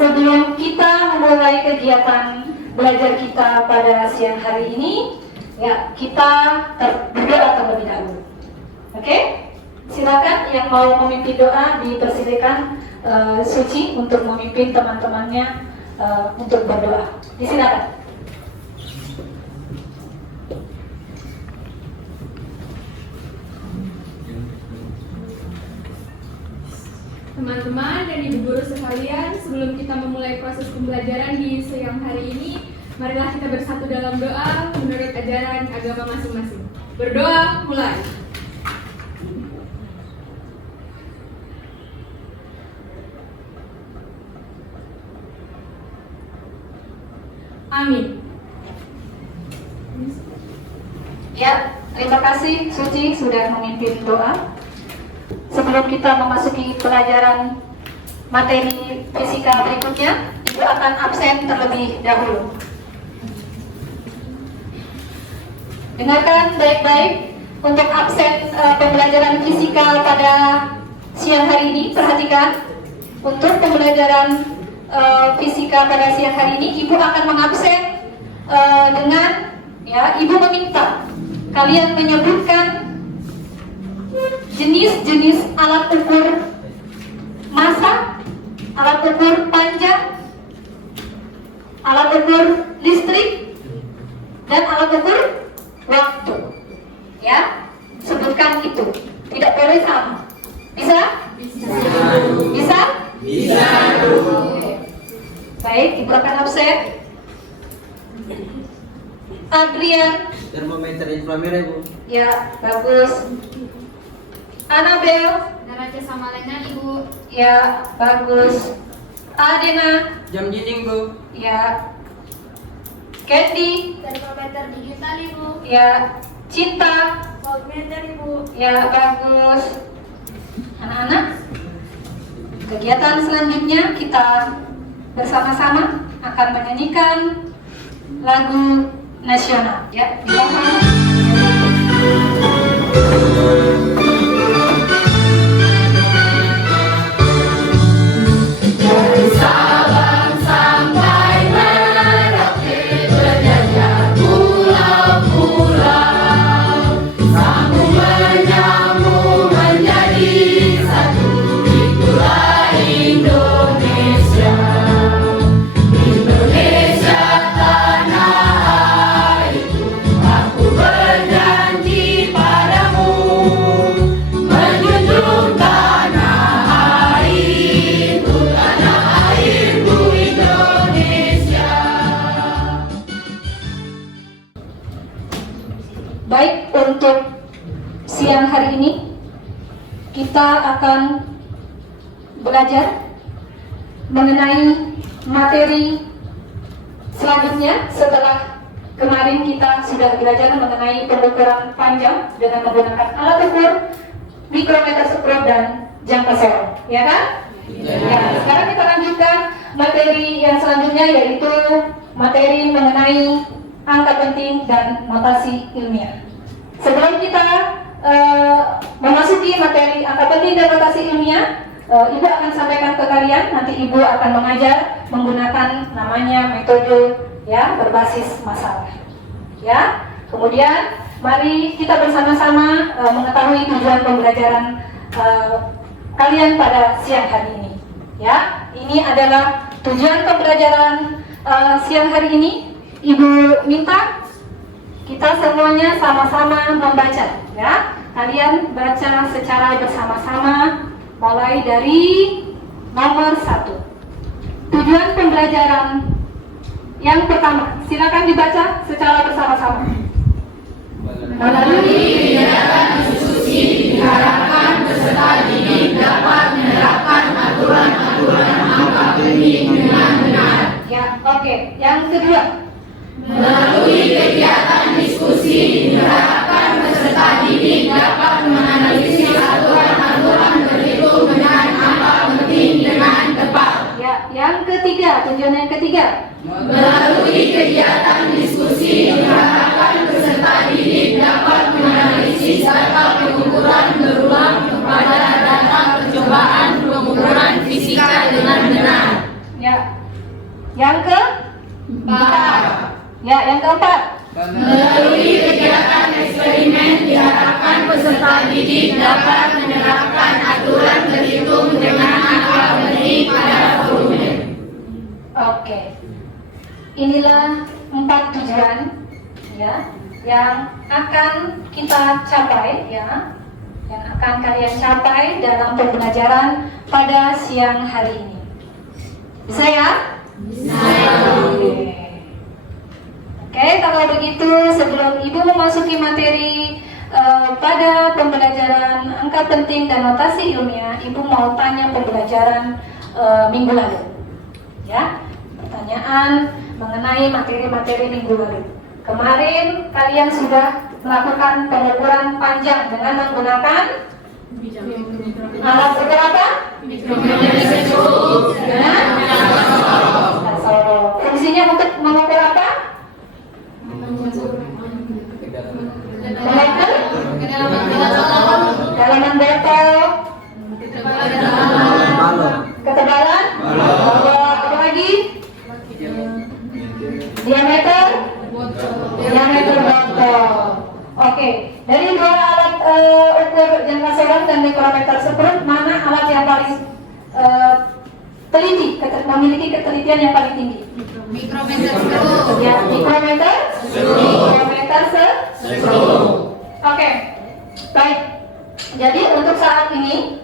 sebelum kita memulai kegiatan belajar kita pada siang hari ini, ya kita berdoa terlebih dahulu. Oke? Silakan yang mau memimpin doa dipersilakan Suci untuk memimpin teman-temannya untuk berdoa. Disilakan. Teman-teman dan ibu guru sekalian, sebelum kita memulai proses pembelajaran di siang hari ini, marilah kita bersatu dalam doa menurut ajaran agama masing-masing. Berdoa, mulai. Amin. Ya, terima kasih Suci sudah memimpin doa. Sebelum kita memasuki pelajaran materi fisika berikutnya, Ibu akan absen terlebih dahulu. Dengarkan baik-baik untuk absen pembelajaran fisika pada siang hari ini. Perhatikan, untuk pembelajaran fisika pada siang hari ini, Ibu akan mengabsen dengan, ya, Ibu meminta kalian menyebutkan jenis-jenis alat ukur massa, alat ukur panjang, alat ukur listrik, dan alat ukur waktu. Ya, sebutkan itu. Tidak boleh sama. Bisa? Bisa? Bisa. Baik, Ibu akan absen. Adrian. Termometer inframerah, Ibu. Ya, bagus. Anabel. Neraca sama lengan, Ibu. Ya, bagus. Adena. Jam dinding, Bu. Ya. Candy. Termometer digital, Ibu. Ya. Cinta. Voltmeter, Ibu. Ya, bagus. Anak-anak, kegiatan selanjutnya kita bersama-sama akan menyanyikan lagu nasional. Ya, di belakang. Baik, untuk siang hari ini kita akan belajar mengenai materi selanjutnya setelah kemarin kita sudah belajar mengenai pengukuran panjang dengan menggunakan alat ukur, mikrometer subprob dan jangka serum, ya kan? Ya, sekarang kita lanjutkan materi yang selanjutnya, yaitu materi mengenai angka penting dan notasi ilmiah. Sebelum kita memasuki materi angka penting dan notasi ilmiah, Ibu akan sampaikan ke kalian, nanti Ibu akan mengajar menggunakan namanya metode, ya, berbasis masalah. Ya, kemudian mari kita bersama-sama mengetahui tujuan pembelajaran kalian pada siang hari ini. Ya, ini adalah tujuan pembelajaran siang hari ini. Ibu minta kita semuanya sama-sama membaca, ya. Kalian baca secara bersama-sama mulai dari nomor 1. Tujuan pembelajaran yang pertama, silakan dibaca secara bersama-sama. Melalui kegiatan diskusi diharapkan peserta didik dapat menerapkan aturan-aturan angka penting dengan benar. Ya, oke. Yang kedua. Melalui kegiatan diskusi diharapkan peserta didik dapat menganalisis aturan-aturan berhitung dengan angka penting dengan tepat. Ya, yang ketiga, tujuan yang ketiga. Melalui kegiatan diskusi diharapkan peserta didik dapat menganalisis data pengukuran berulang kepada data percobaan pengukuran fisika dengan benar. Ya, Yang keempat. Ya, yang keempat. Melalui kegiatan eksperimen diharapkan peserta didik dapat menerapkan aturan berhitung dengan angka unik pada volume. Oke. Inilah 4 tujuan ya yang akan kita capai ya. Yang akan kalian capai dalam pembelajaran pada siang hari ini. Bisa ya? Bisa. Oke, kalau begitu sebelum Ibu memasuki materi pada pembelajaran angka penting dan notasi ilmiah, Ibu mau tanya pembelajaran minggu lalu. Ya, pertanyaan mengenai materi-materi minggu lalu. Kemarin kalian sudah melakukan pengukuran panjang dengan menggunakan alat ukur apa? Fungsinya untuk mengukur apa? Mengukur kedalaman botol, ketebalan, apa lagi? Diameter botol. Oke, dari dua alat ukur jangka seram dan mikrometer sprut, mana alat yang paling teliti, memiliki ketelitian yang paling tinggi? Mikrometer sprut. Ya, mikrometer sprut. Oke, baik. Jadi untuk saat ini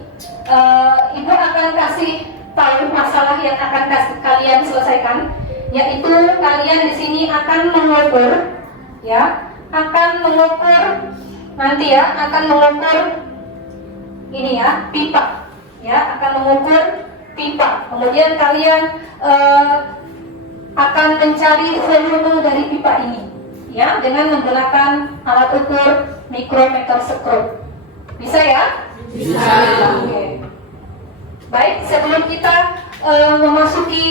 Ibu akan kasih tahu masalah yang akan kalian selesaikan, yaitu kalian di sini akan mengukur, ya, akan mengukur ini ya, pipa, ya, akan mengukur pipa. Kemudian kalian akan mencari volume dari pipa ini, ya, dengan menggunakan alat ukur mikrometer sprut. Bisa ya? Bisa. Oke. Baik, sebelum kita memasuki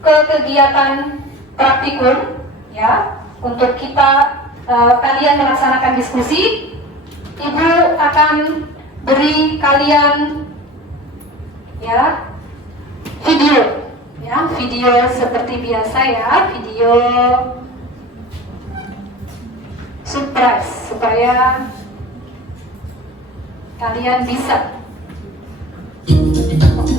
ke kegiatan praktikum, ya, untuk kalian melaksanakan diskusi, Ibu akan beri kalian ya video seperti biasa ya, video surprise supaya kalian bisa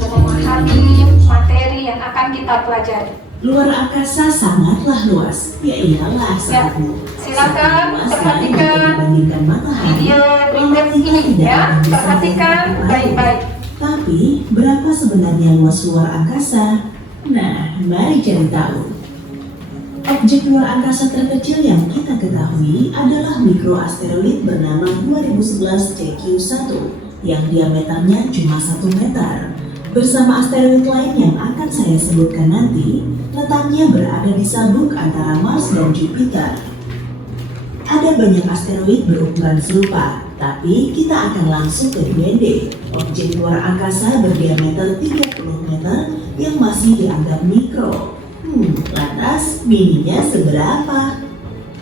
memahami materi yang akan kita pelajari. Luar angkasa sangatlah luas, ya iyalah sahabatku. Silakan Luas perhatikan dibandingkan matahari. video berikut ini ya, perhatikan baik-baik. Tapi berapa sebenarnya luas luar angkasa? Nah, mari cari tahu. Objek luar angkasa terkecil yang kita ketahui adalah mikroasteroid bernama 2011 CQ-1 yang diameternya cuma 1 meter. Bersama asteroid lain yang akan saya sebutkan nanti, letaknya berada di sabuk antara Mars dan Jupiter. Ada banyak asteroid berukuran serupa, tapi kita akan langsung ke DND, objek luar angkasa berdiameter 30 meter yang masih dianggap mikro. Lantas mininya seberapa?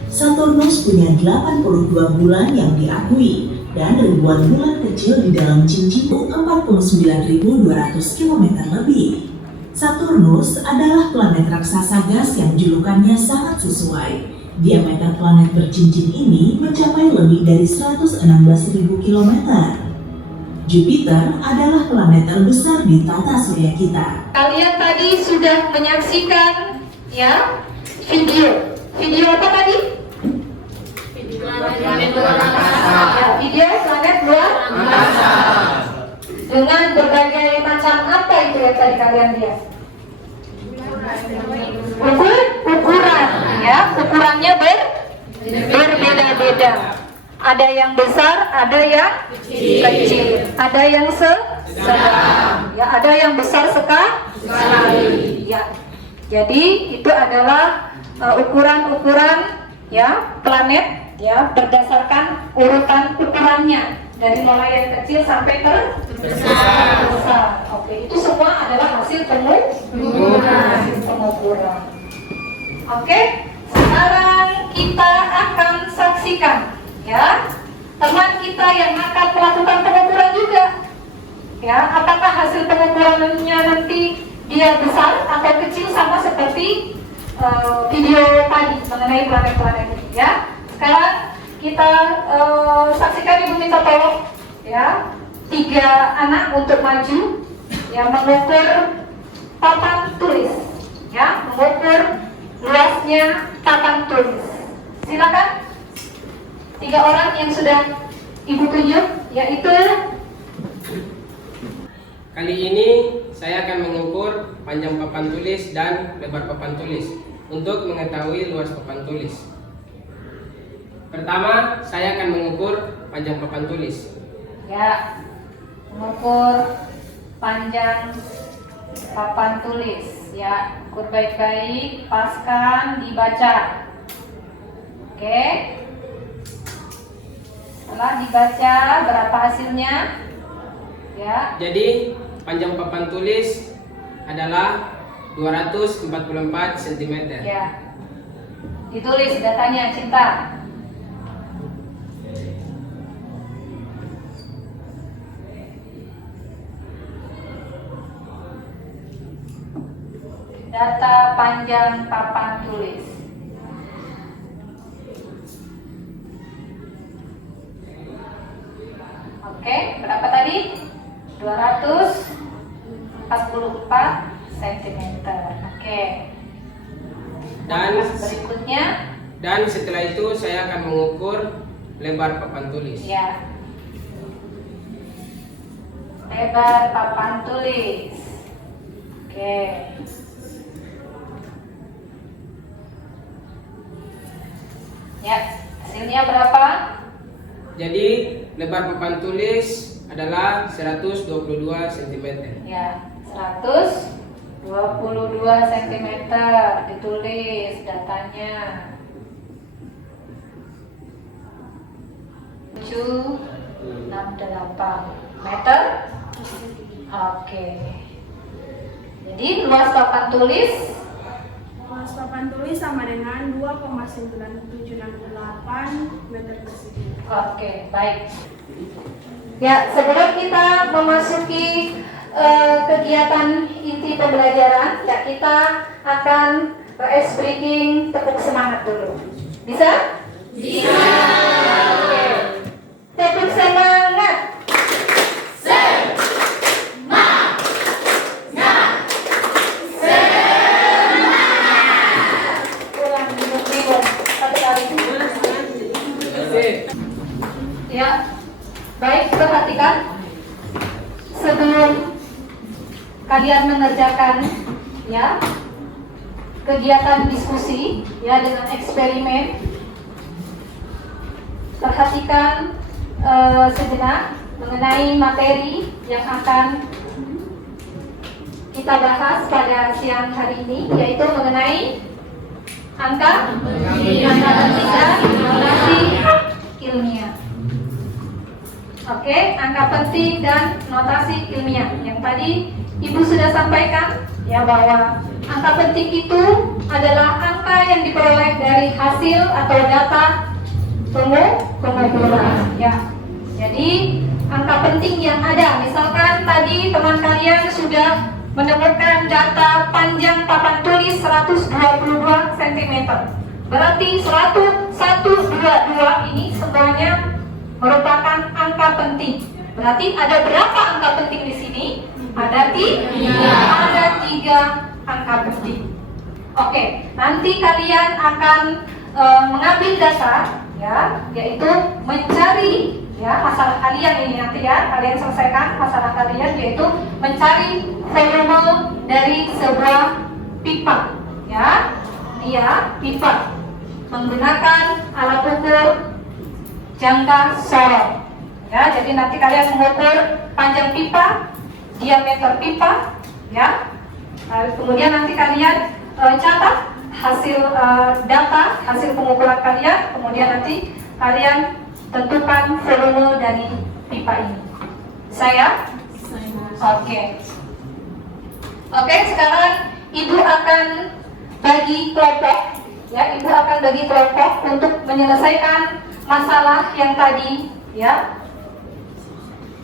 Saturnus punya 82 bulan yang diakui, dan ribuan bulan kecil di dalam cincinku 49.200 km lebih. Saturnus adalah planet raksasa gas yang julukannya sangat sesuai. Diameter planet bercincin ini mencapai lebih dari 116.000 km. Jupiter adalah planet terbesar di tata surya kita. Kalian tadi sudah menyaksikan ya video apa tadi? Video planet luar angkasa. Dengan berbagai macam apa itu yang tadi kalian lihat? Ukuran, ya, ukurannya berbeda-beda. Ada yang besar, ada yang kecil, ada yang sedang, ya, ada yang besar sekali. Ya, jadi itu adalah ukuran-ukuran ya planet ya berdasarkan urutan ukurannya dari mulai yang kecil sampai terbesar. Oke, itu semua adalah hasil pengukuran. Oke, sekarang kita akan saksikan ya teman kita yang akan melakukan pengukuran juga. Ya, apakah hasil pengukurannya nanti dia besar atau kecil sama seperti video tadi mengenai planet-planet ini ya. Sekarang kita saksikan Ibu minta tolong ya 3 anak untuk maju ya mengukur papan tulis ya, mengukur luasnya papan tulis. Silakan 3 orang yang sudah Ibu tunjuk, yaitu kali ini saya akan mengukur panjang papan tulis dan lebar papan tulis untuk mengetahui luas papan tulis. Pertama, saya akan mengukur panjang papan tulis. ya mengukur panjang papan tulis ya, ukur baik-baik, paskan, dibaca. Oke. Setelah dibaca, berapa hasilnya? Ya. Jadi, panjang papan tulis adalah 244 cm. Ya. Ditulis datanya, Cinta. Data panjang papan tulis. Oke, berapa tadi? 244 cm. Oke. Dan Berikutnya, setelah itu saya akan mengukur lebar papan tulis. ya. Lebar papan tulis. Oke. Ya, hasilnya berapa? Jadi, lebar papan tulis adalah 122 cm. Ya, 122 cm. Ditulis datanya. 768 meter. Oke. Jadi luas papan tulis Luas papan tulis sama dengan 2,9768 meter persegi. Oke, baik. Ya, sebelum kita memasuki kegiatan inti pembelajaran, ya kita akan ice breaking tepuk semangat dulu. Bisa? Bisa. Oke. Tepuk semangat. Ulang, minum. Satu kali. Ya, baik, perhatikan sebelum kalian mengerjakan ya kegiatan diskusi ya dengan eksperimen, perhatikan sejenak mengenai materi yang akan kita bahas pada siang hari ini, yaitu mengenai angka penting dan notasi ilmiah. Oke, angka penting dan notasi ilmiah. Yang tadi Ibu sudah sampaikan ya bahwa angka penting itu adalah angka yang diperoleh dari hasil atau data pengumpulan. Ya. Jadi angka penting yang ada, misalkan tadi teman kalian sudah menemukan data panjang papan tulis 122 cm. Berarti 122 ini semuanya merupakan angka penting. Berarti ada berapa angka penting di sini? Ada 3 angka penting. Oke, nanti kalian akan mengambil data ya, yaitu mencari ya masalah kalian ini nanti ya, kalian selesaikan masalah kalian yaitu mencari volume dari sebuah pipa ya. Iya, pipa menggunakan alat ukur jangka sorong ya. Jadi nanti kalian mengukur panjang pipa, diameter pipa ya. Kemudian nanti kalian catat hasil data, hasil pengukuran kalian. Kemudian nanti kalian tentukan volume dari pipa ini. Saya? Oke. Oke, sekarang Ibu akan bagi kelompok ya. Ibu akan bagi kelompok untuk menyelesaikan masalah yang tadi ya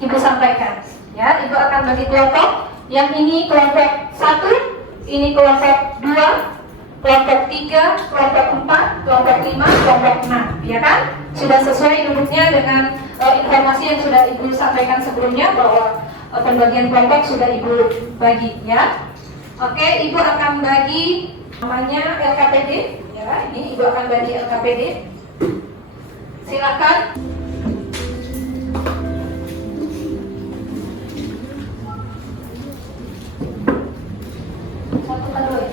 Ibu sampaikan ya. Ibu akan bagi kelompok Yang ini kelompok 1, ini kelompok 2, kelompok 3, kelompok 4, kelompok 5, kelompok 6, ya kan? Sudah sesuai duduknya dengan informasi yang sudah Ibu sampaikan sebelumnya bahwa pembagian kelompok sudah Ibu bagi, ya. Oke, Ibu akan bagi namanya LKPD, ya. Ini Ibu akan bagi LKPD. Silakan. Satu kali.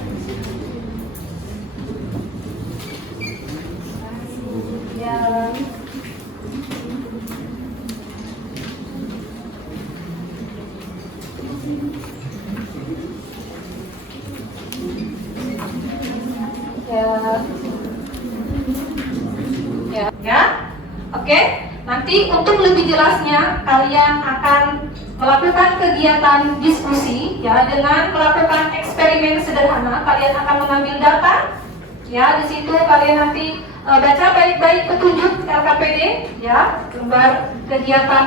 Ya. Ya. Oke. Nanti untuk lebih jelasnya kalian akan melakukan kegiatan diskusi ya dengan melakukan eksperimen sederhana. Kalian akan mengambil data ya, di situ kalian nanti baca baik-baik petunjuk LKPD ya, lembar kegiatan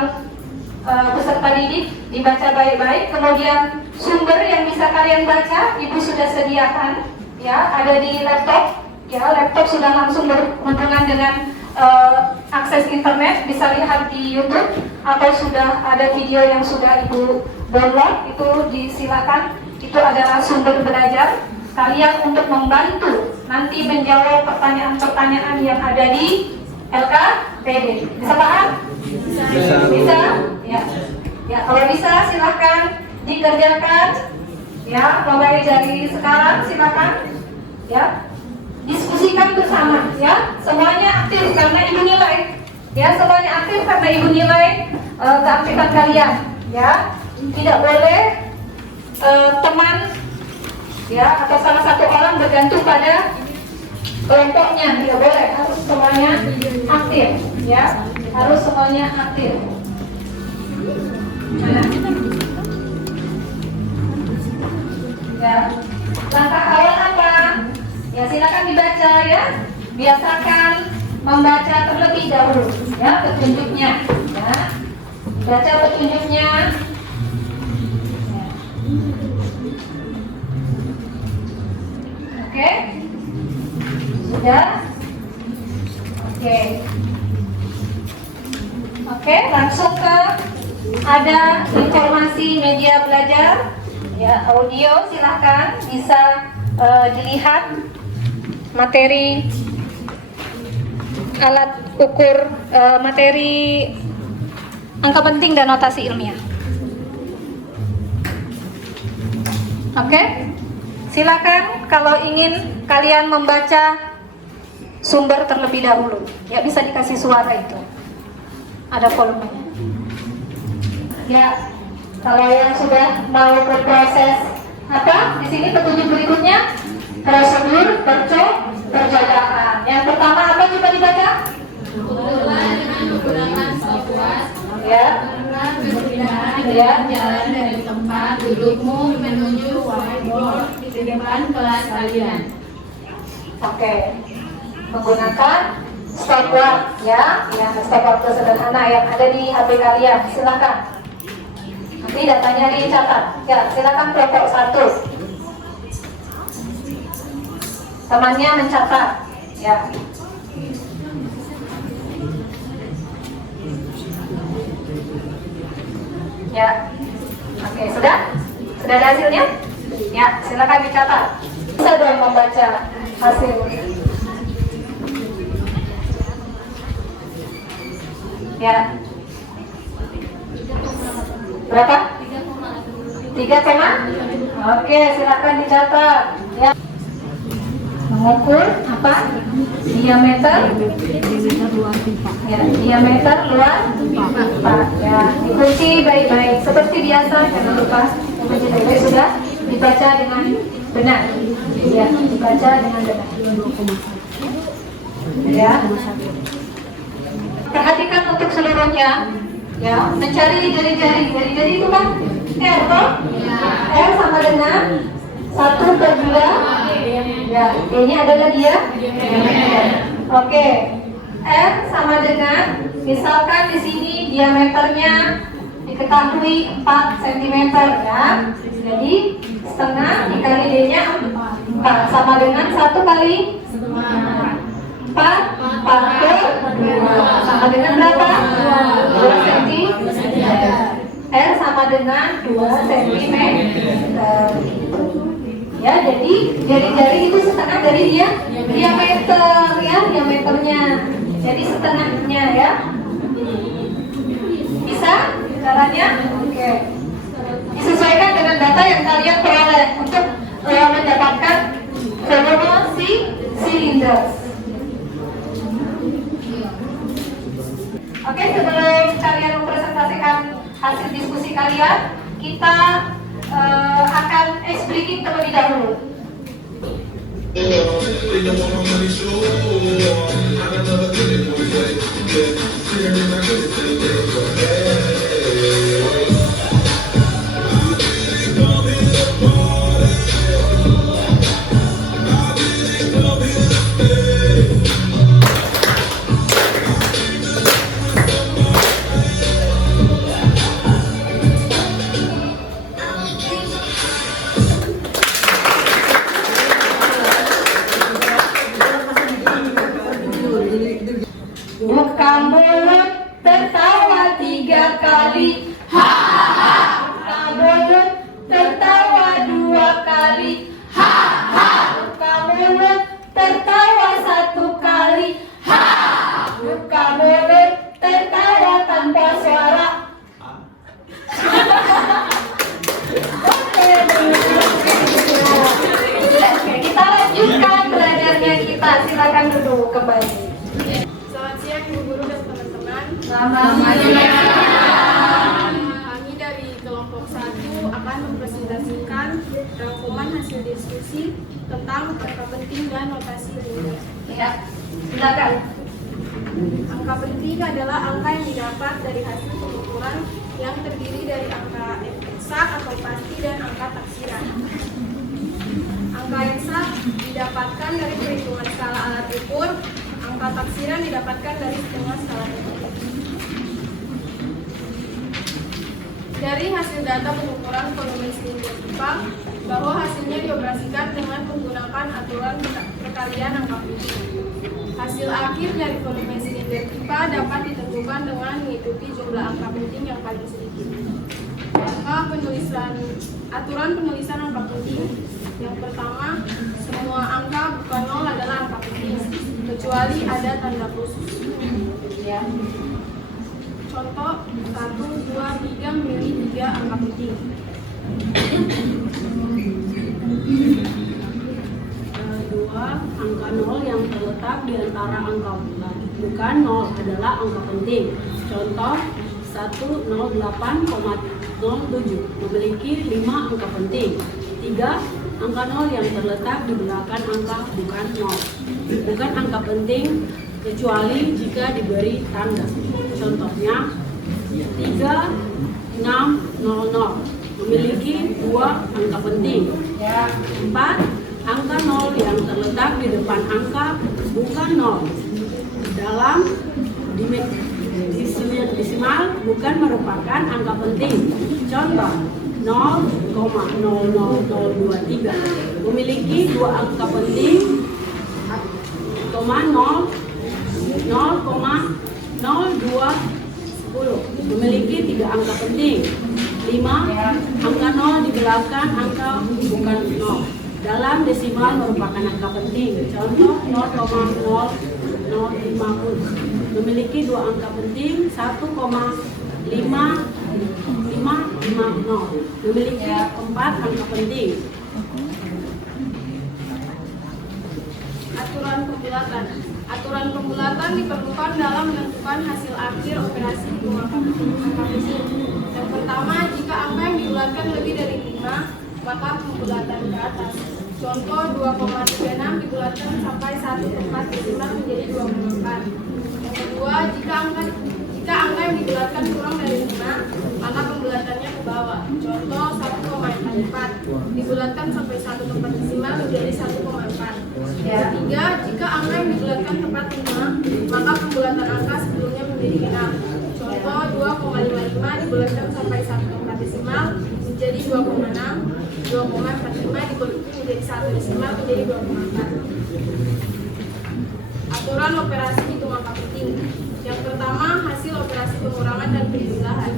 peserta didik dibaca baik-baik. Kemudian sumber yang bisa kalian baca Ibu sudah sediakan ya, ada di laptop ya. Laptop sudah langsung berhubungan dengan akses internet, bisa lihat di YouTube atau sudah ada video yang sudah Ibu download, itu disilakan. Itu adalah sumber belajar kalian untuk membantu nanti menjawab pertanyaan-pertanyaan yang ada di LKPD. Bisa paham? Bisa? Ya. Ya, kalau bisa silahkan dikerjakan ya, mulai dari sekarang silakan ya. Diskusikan bersama ya, semuanya aktif karena Ibu nilai ya, semuanya aktif karena Ibu nilai keaktifan kalian ya. Tidak boleh teman ya atau salah satu orang bergantung pada kelompoknya, tidak boleh, harus semuanya aktif ya, harus semuanya aktif. Ya, langkah awal apa? Ya, silakan dibaca ya. Biasakan membaca terlebih dahulu ya petunjuknya ya. Baca petunjuknya. Ya. Oke. Sudah? Oke. Oke, langsung ke ada informasi media belajar ya, audio silahkan bisa dilihat materi alat ukur materi angka penting dan notasi ilmiah. Oke, silakan kalau ingin kalian membaca sumber terlebih dahulu ya, bisa dikasih suara itu, ada volumenya ya. Kalau yang sudah mau berproses apa di sini petunjuk berikutnya, prosedur percobaan. Yang pertama apa, coba dibaca? Dengan menggunakan stopwatch, Ya. berpindah Ya. jalan dari tempat dudukmu menuju whiteboard di depan kelas kalian. Oke. Menggunakan stopwatch ya, yang stopwatch sederhana yang ada di HP kalian. Silakan. Nanti datanya dicatat. Ya, silakan kelompok 1. Temannya mencatat. Ya. Ya. Oke, sudah? Sudah ada hasilnya? Ya, silakan dicatat. Bisa dong membaca hasil. Ya. Berapa? 3, oke, silakan dicatat. Ya. Mengukur apa? Diameter. Ya, diameter luar pipa. Ya, dikunci baik-baik seperti biasa, jangan lupa dikunci baik-baik. Sudah dibaca dengan benar. Ya, dibaca dengan benar. Ya. Perhatikan untuk seluruhnya. Ya, mencari jari-jari. Jari-jari itu kan R toh? R sama dengan 1/2. Ya, D-nya adalah dia. Oke. R sama dengan, misalkan di sini diameternya diketahui 4 cm ya. Jadi setengah dikali D-nya 4 sama dengan 1 kali 4 sama dengan berapa? 2 cm. R sama dengan 2 cm. Ya, jadi jari-jari itu setengah dari dia diameter ya, diameternya. Jadi setengahnya ya. Bisa caranya? Oke. Disesuaikan dengan data yang kalian peroleh untuk mendapatkan volume silinder. Oke, sebelum kalian mempresentasikan hasil diskusi kalian, kita akan expliking terlebih dahulu. Bukan mulut tertawa 3 kali, hahaha. Bukan mulut tertawa 2 kali, hahaha. Bukan mulut tertawa 1 kali, hahaha. Bukan mulut tertawa tanpa suara. Oke, kita lanjutkan belajarnya kita. Silakan duduk kembali. Selamat siang Ibu Guru dan teman-teman. Selamat siang. Kami dari kelompok 1 akan mempresentasikan rangkuman hasil diskusi tentang angka penting dan notasi nilai. Ya, silakan. Angka penting adalah angka yang didapat dari hasil pengukuran yang terdiri dari angka eksak atau pasti dan angka taksiran. Angka eksak didapatkan dari perhitungan skala alat ukur. Angka taksiran didapatkan dari setengah skala ukur. Dari hasil data pengukuran volume silinder pipa, bahwa hasilnya dioperasikan dengan menggunakan aturan perkalian angka penting. Hasil akhir dari volume silinder pipa dapat ditentukan dengan mengikuti jumlah angka penting yang paling sedikit. Aturan penulisan angka penting. Yang pertama, semua angka bukan 0 adalah angka penting, kecuali ada tanda khusus. Ya. Contoh 1, 2, 3 memilih 3 angka penting. 2. Angka 0 yang terletak di antara angka bulat bukan 0 adalah angka penting. Contoh 108,07 memiliki 5 angka penting. 3. Angka 0 yang terletak di belakang angka bukan 0 bukan angka penting kecuali jika diberi tanda. Contohnya 3600 memiliki 2 angka penting. 4. Angka 0 yang terletak di depan angka bukan 0 dalam desimal bukan merupakan angka penting. Contoh 0,00023 memiliki 2 angka penting, 0,0210 memiliki 3 angka penting. 5. Angka 0 di belakang angka bukan 0 dalam desimal merupakan angka penting. Contoh 0,0050 memiliki 2 angka penting, 1,5550 memiliki 4 angka penting. Aturan pembulatan. Aturan pembulatan diperlukan dalam menentukan hasil akhir operasi hitung angka penting. Yang pertama, jika angka yang dibulatkan lebih dari 5, maka pembulatan ke atas. Contoh 2,36 dibulatkan sampai 1 tempat desimal menjadi 2,4. Yang kedua, jika angka yang dibulatkan kurang dari 5, maka pembulatannya ke bawah. Contoh 1,44 dibulatkan sampai 1 tempat desimal menjadi 1,4. Ketiga, jika angka yang dibulatkan tepat 5, maka pembulatan angka sebelumnya menjadi 6. Contoh 2,55 dibulatkan sampai 1 tempat desimal menjadi 2,6. 2,45 dikurangi menjadi 1 desimal menjadi 2,4. Aturan operasi hitung angka penting. Yang pertama, hasil operasi pengurangan dan penjumlahan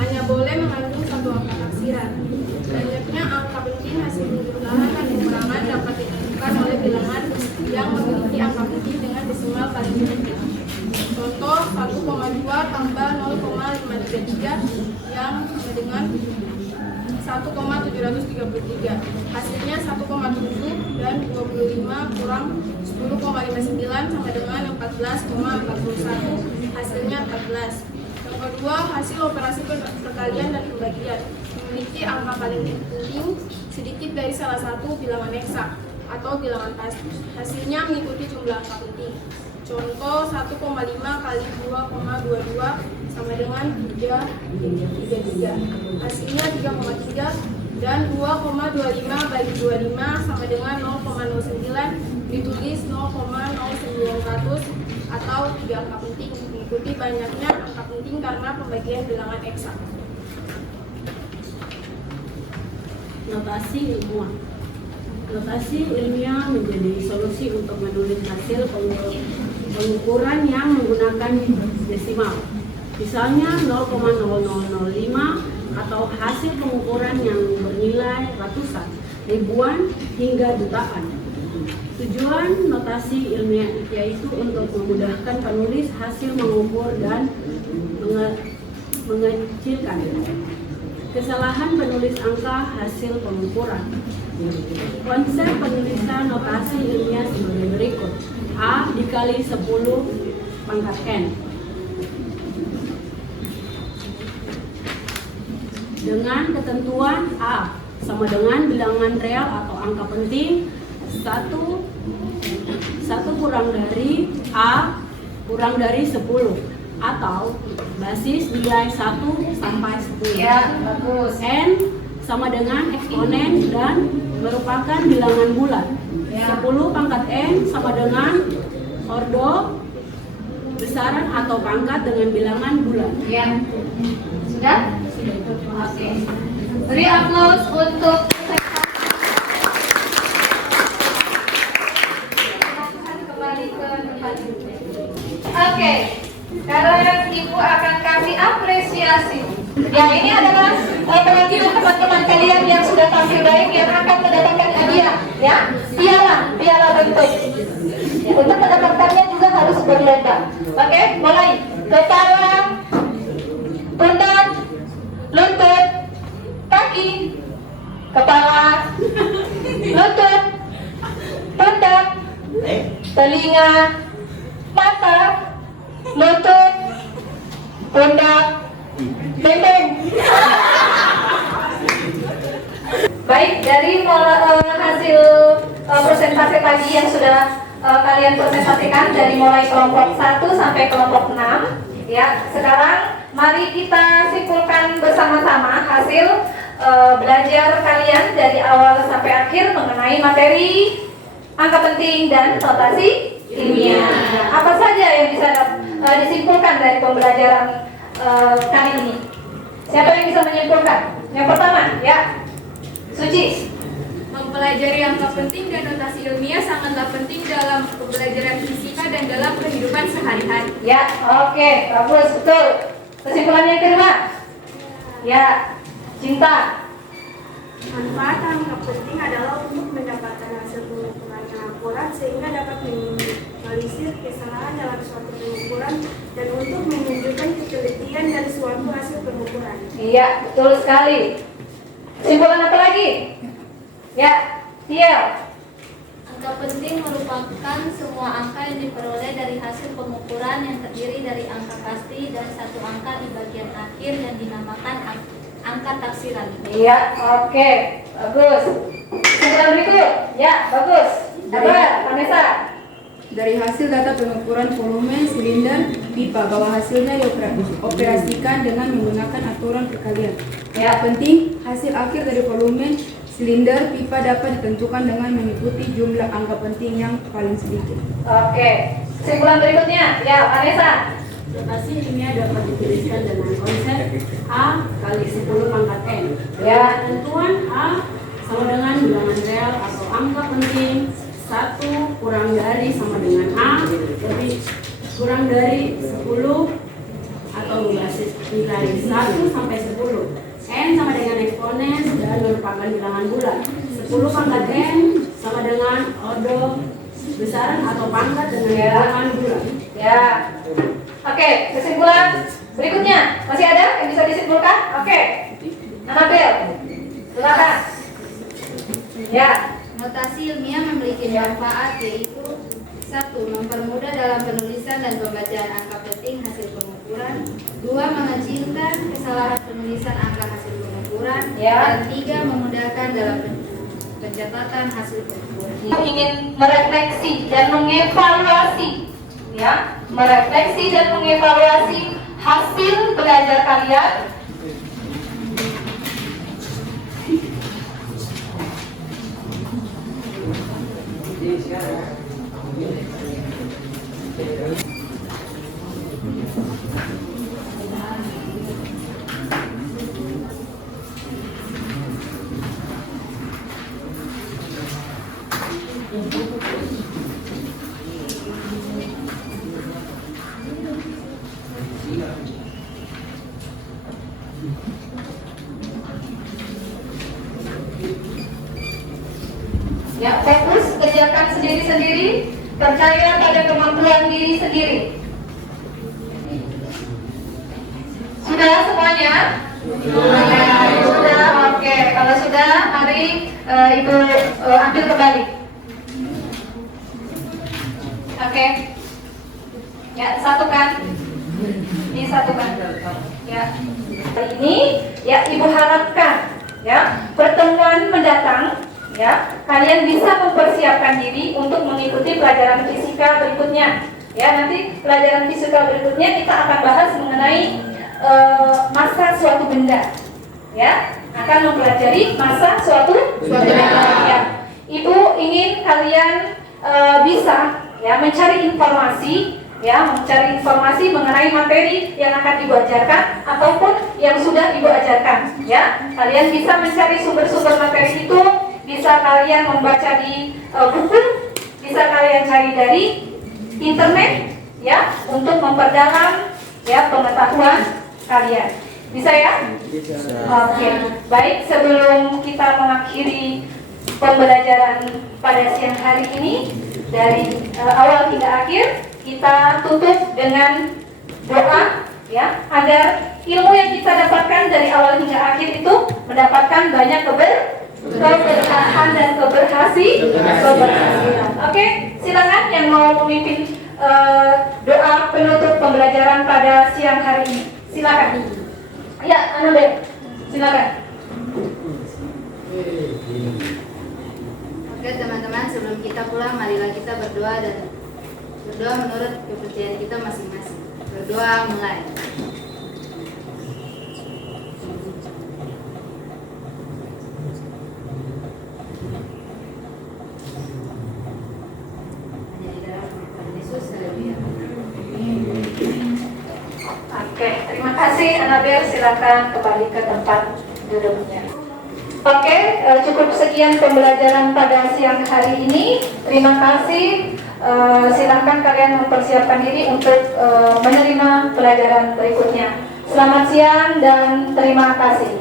hanya boleh mengandung satu angka taksiran. Banyaknya angka penting hasil penjumlahan dan pengurangan dapat ditentukan oleh bilangan yang memiliki angka penting dengan desimal paling sedikit. Contoh 1,2 tambah 0,533 yang dengan 1,733. Hasilnya 1,7 dan 25 kurang 10,59 sama dengan 14,41. Hasilnya 14. Yang kedua, hasil operasi perkalian dan pembagian memiliki angka paling penting sedikit dari salah satu bilangan eksak atau bilangan pasti. Hasilnya mengikuti jumlah angka penting. Contoh 1,5 kali 2,22 sama dengan 3,33. Hasilnya 3,3 dan 2,25 bagi 25 sama dengan 0,09 ditulis 0,0900 atau 3 angka penting mengikuti banyaknya angka penting karena pembagian bilangan eksak. Notasi ilmuwan. Notasi ilmiah menjadi solusi untuk menulis hasil pengukuran yang menggunakan desimal. Misalnya 0,0005 atau hasil pengukuran yang bernilai ratusan, ribuan hingga jutaan. Tujuan notasi ilmiah yaitu untuk memudahkan penulis hasil mengukur dan mengecilkan kesalahan penulis angka hasil pengukuran. Konsep penulisan notasi ilmiah sebagai berikut: A dikali 10 pangkat N dengan ketentuan A sama dengan bilangan real atau angka penting 1 kurang dari A kurang dari 10 atau basis nilai 1 sampai 10. Ya, bagus. N sama dengan eksponen dan merupakan bilangan bulat. Ya. 10 pangkat N sama dengan ordo besaran atau pangkat dengan bilangan bulat. Ya. Sudah? Oke. Beri aplaus untuk kembali ke tempat. Oke. Sekarang Ibu akan kasih apresiasi. Ya, ini adalah perwakilan teman-teman kalian yang sudah tampil baik yang akan mendapatkan hadiah, ya, piala bentuk. Ya, untuk mendapatkannya juga harus berlomba. Oke, mulai. Kepala, pundak, lutut, kaki, kepala, lutut, pundak, telinga, mata, lutut, pundak, benteng. Baik, dari hasil presentasi pagi yang sudah kalian presentasikan dari mulai kelompok 1 sampai kelompok 6, ya. Sekarang mari kita simpulkan bersama-sama hasil belajar kalian dari awal sampai akhir mengenai materi angka penting dan notasi ilmiah. Apa saja yang bisa disimpulkan dari pembelajaran kali ini? Siapa yang bisa menyimpulkan? Yang pertama, ya, Suci. Mempelajari angka penting dan notasi ilmiah sangatlah penting dalam pembelajaran fisika dan dalam kehidupan sehari-hari. Ya, oke, bagus, betul. Kesimpulan yang kedua, ya, Cinta. Manfaat angka penting adalah untuk mendapatkan hasil pengukuran yang akurat sehingga dapat meminimalisir kesalahan dalam suatu pengukuran dan untuk menunjukkan ketelitian dari suatu hasil pengukuran. Iya, betul sekali. Kesimpulan apa lagi? Ya, Tiel. Angka penting merupakan semua angka yang diperoleh dari hasil pengukuran yang terdiri dari angka pasti dan satu angka di bagian akhir yang dinamakan angka taksiran. Iya, oke, bagus. Kesimpulan berikut, ya, bagus. Apa, Vanessa? Dari hasil data pengukuran volume silinder pipa bahwa hasilnya dioperasikan dengan menggunakan aturan perkalian. Ya, Penting, hasil akhir dari volume silinder pipa dapat ditentukan dengan mengikuti jumlah angka penting yang paling sedikit. oke. Kesimpulan berikutnya, ya, Vanessa. Notasi ilmiah dapat dituliskan dengan konsep A kali 10 pangkat N. Ya. Tentuan A sama dengan bilangan real atau angka penting 1 kurang dari sama dengan A lebih kurang dari 10 atau nilai 1 sampai 10. N sama dengan eksponen dan merupakan bilangan bulat. 10 pangkat N sama dengan ordo besaran atau pangkat dengan bilangan bulat. Ya. Oke, kesimpulan berikutnya. Masih ada yang bisa disimpulkan? Oke. Anabel, silakan. Ya. Notasi ilmiah memiliki manfaat yaitu 1. Mempermudah dalam penulisan dan pembacaan angka penting hasil pengukuran. 2. Mengecilkan kesalahan penulisan angka hasil pengukuran. Ya. Dan 3. Memudahkan dalam pencatatan hasil pengukuran. Ingin merefleksi dan mengevaluasi, ya, merefleksi dan mengevaluasi hasil belajar kalian. Ya, fokus, kerjakan sendiri-sendiri, percaya pada kemampuan diri sendiri. Sudah semuanya? Sudah, oke. Kalau sudah, mari Ibu ambil kembali. Oke. Ya, satukan. Ini satukan. Ya. Hari ini, ya Ibu harapkan, ya pertemuan mendatang, ya kalian bisa mempersiapkan diri untuk mengikuti pelajaran fisika berikutnya. Ya, nanti pelajaran fisika berikutnya kita akan bahas mengenai massa suatu benda. Ya, akan mempelajari massa suatu benda. Ya. Ibu ingin kalian bisa ya mencari informasi, ya mencari informasi mengenai materi yang akan Ibu ajarkan ataupun yang sudah Ibu ajarkan. Ya, kalian bisa mencari sumber-sumber materi itu. Bisa kalian membaca di buku, bisa kalian cari dari internet, ya, untuk memperdalam ya pengetahuan kalian. Bisa ya? Oke. Baik, sebelum kita mengakhiri pembelajaran pada siang hari ini dari awal hingga akhir, kita tutup dengan doa, ya, agar ilmu yang kita dapatkan dari awal hingga akhir itu mendapatkan banyak keberkahan dan keberhasilan. Oke, silakan yang mau memimpin doa penutup pembelajaran pada siang hari ini. Silakan. Ya, Anabel, silakan. Oke teman-teman, sebelum kita pulang, marilah kita berdoa dan berdoa menurut kepercayaan kita masing-masing. Berdoa mulai. Oke, terima kasih Anabel, silakan kembali ke tempat duduknya. Oke, cukup sekian pembelajaran pada siang hari ini. Terima kasih. Silakan kalian mempersiapkan diri untuk menerima pelajaran berikutnya. Selamat siang dan terima kasih.